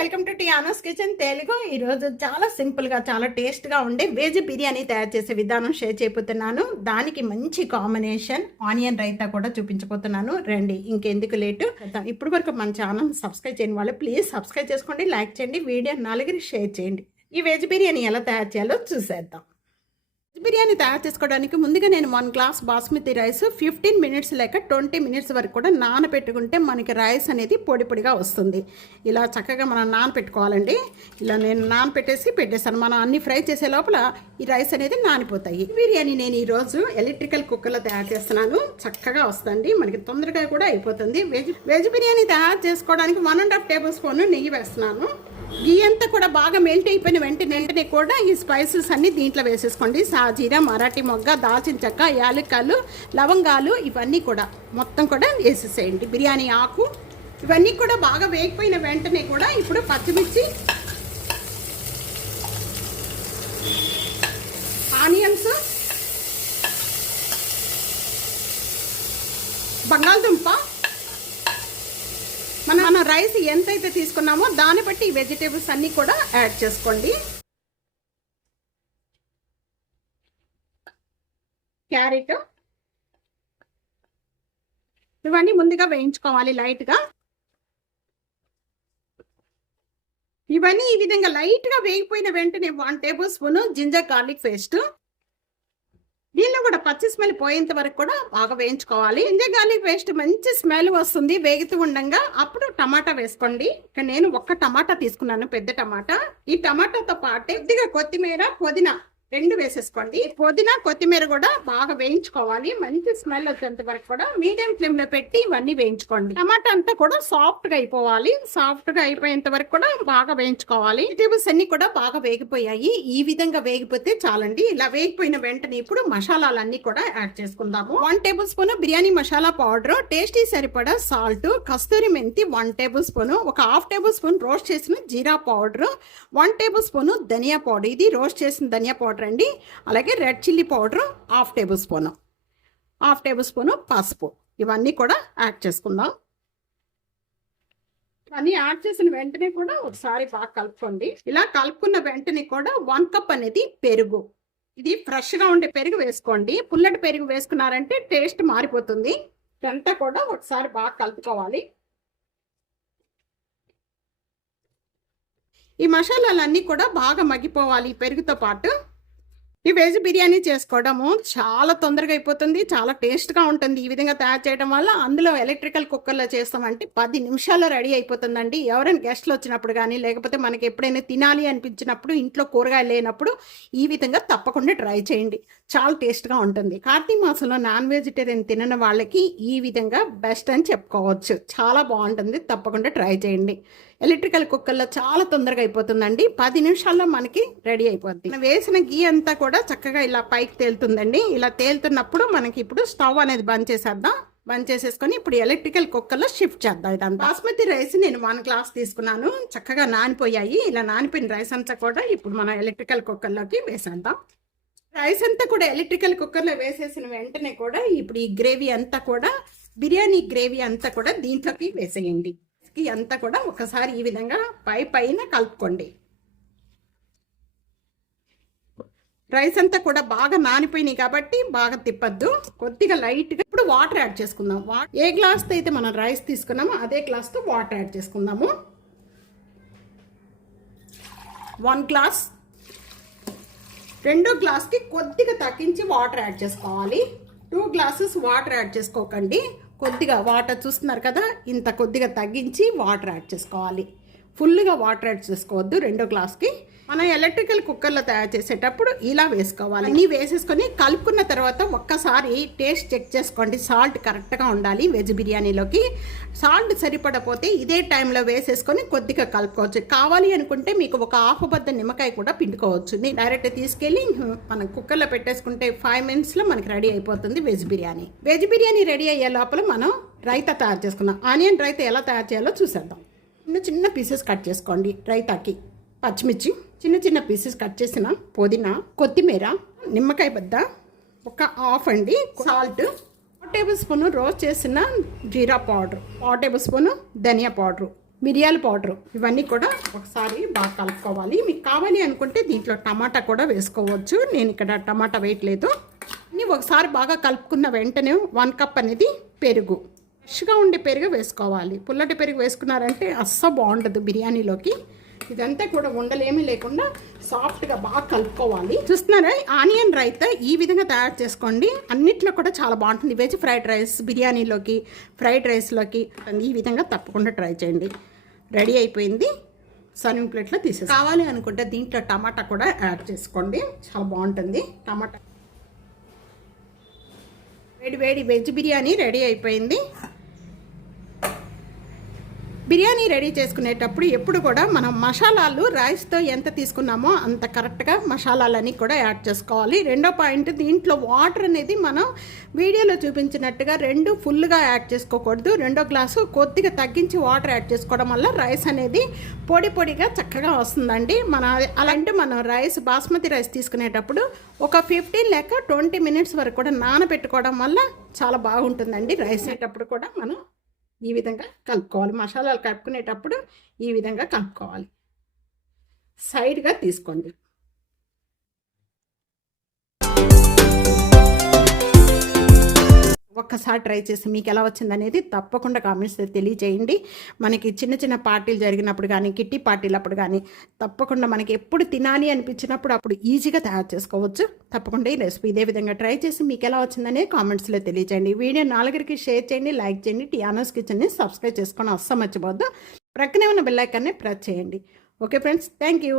Welcome to టియానోస్ kitchen Telugu. ఈరోజు చాలా సింపుల్గా చాలా టేస్ట్గా ఉండే వెజ్ బిర్యానీ తయారు చేసే విధానం షేర్ చేయబోతున్నాను. దానికి మంచి కాంబినేషన్ ఆనియన్ రైతా కూడా చూపించబోతున్నాను. రండి ఇంకెందుకు లేటు? ఇప్పుడు వరకు మన ఛానల్ సబ్స్క్రైబ్ చేయని వాళ్ళు ప్లీజ్ సబ్స్క్రైబ్ చేసుకోండి లైక్ చేయండి వీడియో నలుగురికి షేర్ చేయండి. ఈ వెజ్ బిర్యానీ ఎలా తయారు చేయాలో చూసేద్దాం. బిర్యానీ తయారు చేసుకోవడానికి ముందుగా నేను one glass basmati rice fifteen minutes లేక ట్వంటీ మినిట్స్ వరకు కూడా నానబెట్టుకుంటే మనకి రైస్ అనేది పొడి పొడిగా వస్తుంది. ఇలా చక్కగా మనం నానబెట్టుకోవాలండి. ఇలా నేను నానబెట్టేసి పెట్టేస్తాను మనం అన్ని ఫ్రై చేసే లోపల ఈ రైస్ అనేది నానిపోతాయి. బిర్యానీ నేను ఈరోజు ఎలక్ట్రికల్ కుక్కర్లో తయారు చేస్తున్నాను. చక్కగా వస్తుంది మనకి తొందరగా కూడా అయిపోతుంది. వెజ్ వెజ్ బిర్యానీ తయారు చేసుకోవడానికి one and half tablespoon నెయ్యి వేస్తున్నాను. గీ కూడా బాగా మెల్ట్ అయిపోయిన వెంటనే వెంటనే కూడా ఈ స్పైసెస్ అన్ని దీంట్లో వేసేసుకోండి. సాజీరా మరాఠీ మొగ్గ దాల్చిన చెక్క యాలక్కాలు లవంగాలు ఇవన్నీ కూడా మొత్తం కూడా వేసేసేయండి. బిర్యానీ ఆకు ఇవన్నీ కూడా బాగా వేగిపోయిన వెంటనే కూడా ఇప్పుడు పచ్చిమిర్చి ఆనియన్స్ బంగాళదుంప మనం రైస్ ఎంతైతే తీసుకున్నామో దాన్ని బట్టి ఈ వెజిటేబుల్స్ అన్నీ కూడా యాడ్ చేసుకోండి. క్యారెట్. ఇవన్నీ ముందుగా వేయించుకోవాలి లైట్గా. ఇవన్నీ ఈ విధంగా లైట్గా వేగిపోయిన వెంటనే one tablespoon ginger garlic paste. దీనిలో కూడా పచ్చి స్మెల్ పోయేంత వరకు కూడా బాగా వేయించుకోవాలి. జింజర్ గార్లిక్ పేస్ట్ మంచి స్మెల్ వస్తుంది. వేగుతూ ఉండగా అప్పుడు టమాటా వేసుకోండి. ఇక నేను ఒక్క టమాటా తీసుకున్నాను పెద్ద టమాటా. ఈ టమాటాతో పాటు కొద్దిగా కొత్తిమీర పుదీనా రెండు వేసేసుకోండి. పుదీనా కొత్తిమీర కూడా బాగా వేయించుకోవాలి. మంచి స్మెల్ వచ్చేంత వరకు కూడా మీడియం ఫ్లేమ్లో పెట్టి ఇవన్నీ వేయించుకోండి. టమాటా అంతా కూడా సాఫ్ట్గా అయిపోవాలి. సాఫ్ట్గా అయిపోయేంత వరకు కూడా బాగా వేయించుకోవాలి. వెజిటేబుల్స్ అన్ని కూడా బాగా వేగిపోయాయి. ఈ విధంగా వేగిపోతే చాలండి. ఇలా వేగిపోయిన వెంటనే ఇప్పుడు మసాలాలన్నీ కూడా యాడ్ చేసుకుందాము. One tablespoon biryani masala powder tasty సరిపడా సాల్ట్ కస్తూరి మెంతి వన్ టేబుల్ స్పూన్ ఒక హాఫ్ టేబుల్ స్పూన్ రోస్ట్ చేసిన జీరా పౌడర్ వన్ టేబుల్ స్పూన్ ధనియా పౌడర్. ఇది రోస్ట్ చేసిన ధనియా పౌడర్ అండి. అలాగే red chilli powder half tablespoon. Half tablespoon పసుపు. ఇవన్నీ కూడా యాడ్ చేసుకుందాం. అన్నీ యాడ్ చేసిన వెంటనే కూడా ఒకసారి బాగా కలుపుకోండి. ఇలా కలుపుకున్న వెంటనే కూడా వన్ కప్ అనేది పెరుగు. ఇది ఫ్రెష్గా ఉండే పెరుగు వేసుకోండి. పుల్లటి పెరుగు వేసుకున్నారంటే టేస్ట్ మారిపోతుంది. ఇదంతా కూడా ఒకసారి బాగా కలుపుకోవాలి. ఈ మసాలాలన్నీ కూడా బాగా మగ్గిపోవాలి పెరుగుతో పాటు. ఈ వెజ్ బిర్యానీ చేసుకోవడము చాలా తొందరగా అయిపోతుంది చాలా టేస్ట్గా ఉంటుంది. ఈ విధంగా తయారు చేయడం వల్ల అందులో ఎలక్ట్రికల్ కుక్కర్లో చేస్తామంటే పది నిమిషాల్లో రెడీ అయిపోతుందండి. ఎవరైనా గెస్ట్లు వచ్చినప్పుడు కానీ లేకపోతే మనకి ఎప్పుడైనా తినాలి అనిపించినప్పుడు ఇంట్లో కూరగాయలు లేనప్పుడు ఈ విధంగా తప్పకుండా ట్రై చేయండి. చాలా టేస్ట్గా ఉంటుంది. కార్తీక మాసంలో నాన్ వెజిటేరియన్ తినని వాళ్ళకి ఈ విధంగా బెస్ట్ అని చెప్పుకోవచ్చు. చాలా బాగుంటుంది. తప్పకుండా ట్రై చేయండి. ఎలక్ట్రికల్ కుక్కర్లో చాలా తొందరగా అయిపోతుందండి. పది నిమిషాల్లో మనకి రెడీ అయిపోద్ది. వేసిన గీ అంతా కూడా చక్కగా ఇలా పైకి తేలుతుందండి. ఇలా తేలుతున్నప్పుడు మనకి ఇప్పుడు స్టవ్ అనేది బంద్ చేసేద్దాం. బంద్ చేసేసుకొని ఇప్పుడు ఎలక్ట్రికల్ కుక్కర్లో షిఫ్ట్ చేద్దాం ఇదంతా. బాస్మతి రైస్ నేను వన్ గ్లాస్ తీసుకున్నాను. చక్కగా నానిపోయాయి. ఇలా నానిపోయిన రైస్ అంతా కూడా ఇప్పుడు మనం ఎలక్ట్రికల్ కుక్కర్లోకి వేసేద్దాం. రైస్ అంతా కూడా ఎలక్ట్రికల్ కుక్కర్లో వేసేసిన వెంటనే కూడా ఇప్పుడు ఈ గ్రేవీ అంతా కూడా బిర్యానీ గ్రేవీ అంతా కూడా దీంట్లోకి వేసేయండి. కి అంతా కూడా ఒకసారి ఈ విధంగా పై పైన కలుపుకోండి. రైస్ అంతా కూడా బాగా నానిపోయినాయి కాబట్టి బాగా తిప్పద్దు. కొద్దిగా లైట్గా ఇప్పుడు వాటర్ యాడ్ చేసుకుందాం. ఏ గ్లాస్తో అయితే మనం రైస్ తీసుకున్నామో అదే గ్లాస్తో వాటర్ యాడ్ చేసుకుందాము. One glass. రెండో గ్లాస్కి కొద్దిగా తగ్గించి వాటర్ యాడ్ చేసుకోవాలి. టూ గ్లాసెస్ వాటర్ యాడ్ చేసుకోకండి. కొద్దిగా వాటర్ చూస్తున్నారు కదా ఇంత కొద్దిగా తగ్గించి వాటర్ యాడ్ చేసుకోవాలి. ఫుల్గా వాటర్ యాడ్ చేసుకోవద్దు రెండో గ్లాస్కి. మనం ఎలక్ట్రికల్ కుక్కర్లో తయారు చేసేటప్పుడు ఇలా వేసుకోవాలి. అన్నీ వేసేసుకొని కలుపుకున్న తర్వాత ఒక్కసారి టేస్ట్ చెక్ చేసుకోండి. సాల్ట్ కరెక్ట్గా ఉండాలి వెజ్ బిర్యానీలోకి. సాల్ట్ సరిపడపోతే ఇదే టైంలో వేసేసుకొని కొద్దిగా కలుపుకోవచ్చు. కావాలి అనుకుంటే మీకు ఒక హాఫ్ బద్ద నిమ్మకాయ కూడా పిండుకోవచ్చు. డైరెక్ట్ తీసుకెళ్ళి మనం కుక్కర్లో పెట్టేసుకుంటే ఫైవ్ మినిట్స్లో మనకి రెడీ అయిపోతుంది veg biryani. Veg biryani ready అయ్యే లోపల మనం రైతా తయారు చేసుకున్నాం ఆనియన్ రైతా ఎలా తయారు చేయాలో చూసేద్దాం. చిన్న చిన్న పీసెస్ కట్ చేసుకోండి రైతాకి. పచ్చిమిర్చి చిన్న చిన్న పీసెస్ కట్ చేసిన పుదీనా కొత్తిమీర నిమ్మకాయ బద్ద ఒక హాఫ్ అండి. సాల్ట్ టేబుల్ స్పూన్ రోస్ట్ చేసిన జీరా పౌడర్ పావు టేబుల్ స్పూన్ ధనియా పౌడర్ మిరియాల పౌడరు ఇవన్నీ కూడా ఒకసారి బాగా కలుపుకోవాలి. మీకు కావాలి అనుకుంటే దీంట్లో టమాటా కూడా వేసుకోవచ్చు. నేను ఇక్కడ టమాటా వేయట్లేదు. అన్నీ ఒకసారి బాగా కలుపుకున్న వెంటనే వన్ కప్ అనేది పెరుగు. ఫ్రెష్గా ఉండే పెరుగు వేసుకోవాలి. పుల్లటి పెరుగు వేసుకున్నారంటే అస్సలు బాగుండదు బిర్యానీలోకి. ఇదంతా కూడా ఉండలేమీ లేకుండా సాఫ్ట్గా బాగా కలుపుకోవాలి. చూస్తున్నారా? ఆనియన్ రైతా ఈ విధంగా తయారు చేసుకోండి. అన్నిట్లో కూడా చాలా బాగుంటుంది. వెజ్ ఫ్రైడ్ రైస్ బిర్యానీలోకి ఫ్రైడ్ రైస్లోకి ఈ విధంగా తప్పకుండా ట్రై చేయండి. రెడీ అయిపోయింది. సర్వింగ్ ప్లేట్లో తీసేసి కావాలి అనుకుంటే దీంట్లో టమాటా కూడా యాడ్ చేసుకోండి. చాలా బాగుంటుంది. టమాటా వేడి వేడి వెజ్ బిర్యానీ రెడీ అయిపోయింది. బిర్యానీ రెడీ చేసుకునేటప్పుడు ఎప్పుడు కూడా మనం మసాలాలు రైస్తో ఎంత తీసుకున్నామో అంత కరెక్ట్గా మసాలాలని కూడా యాడ్ చేసుకోవాలి. రెండో పాయింట్ దీంట్లో వాటర్ అనేది మనం వీడియోలో చూపించినట్టుగా రెండు ఫుల్గా యాడ్ చేసుకోకూడదు. రెండో గ్లాసు కొద్దిగా తగ్గించి వాటర్ యాడ్ చేసుకోవడం వల్ల రైస్ అనేది పొడి పొడిగా చక్కగా వస్తుందండి. మన అలాంటి మనం రైస్ బాస్మతి రైస్ తీసుకునేటప్పుడు ఒక ఫిఫ్టీన్ లేక ట్వంటీ మినిట్స్ వరకు కూడా నానబెట్టుకోవడం వల్ల చాలా బాగుంటుందండి రైస్ అయ్యేటప్పుడు కూడా మనం ఈ విధంగా కలుపుకోవాలి. మసాలాలు కలుపుకునేటప్పుడు ఈ విధంగా కలుపుకోవాలి. సైడ్గా తీసుకోండి. ఒక్కసారి ట్రై చేసి మీకు ఎలా వచ్చిందనేది తప్పకుండా కామెంట్స్ తెలియజేయండి. మనకి చిన్న చిన్న పార్టీలు జరిగినప్పుడు కానీ కిట్టి పార్టీలు అప్పుడు కానీ తప్పకుండా మనకి ఎప్పుడు తినాలి అనిపించినప్పుడు అప్పుడు ఈజీగా తయారు చేసుకోవచ్చు. తప్పకుండా ఈ రెసిపీ ఇదే విధంగా ట్రై చేసి మీకు ఎలా వచ్చిందనే కామెంట్స్లో తెలియజేయండి. వీడియో నాలుగురికి షేర్ చేయండి లైక్ చేయండి టియానోస్ కిచెన్ని సబ్స్క్రైబ్ చేసుకొని అస్సలు మర్చిపోద్దు ప్రక్కనే ఉన్న బెల్లైకాన్ని ప్రెస్ చేయండి. Okay friends thank you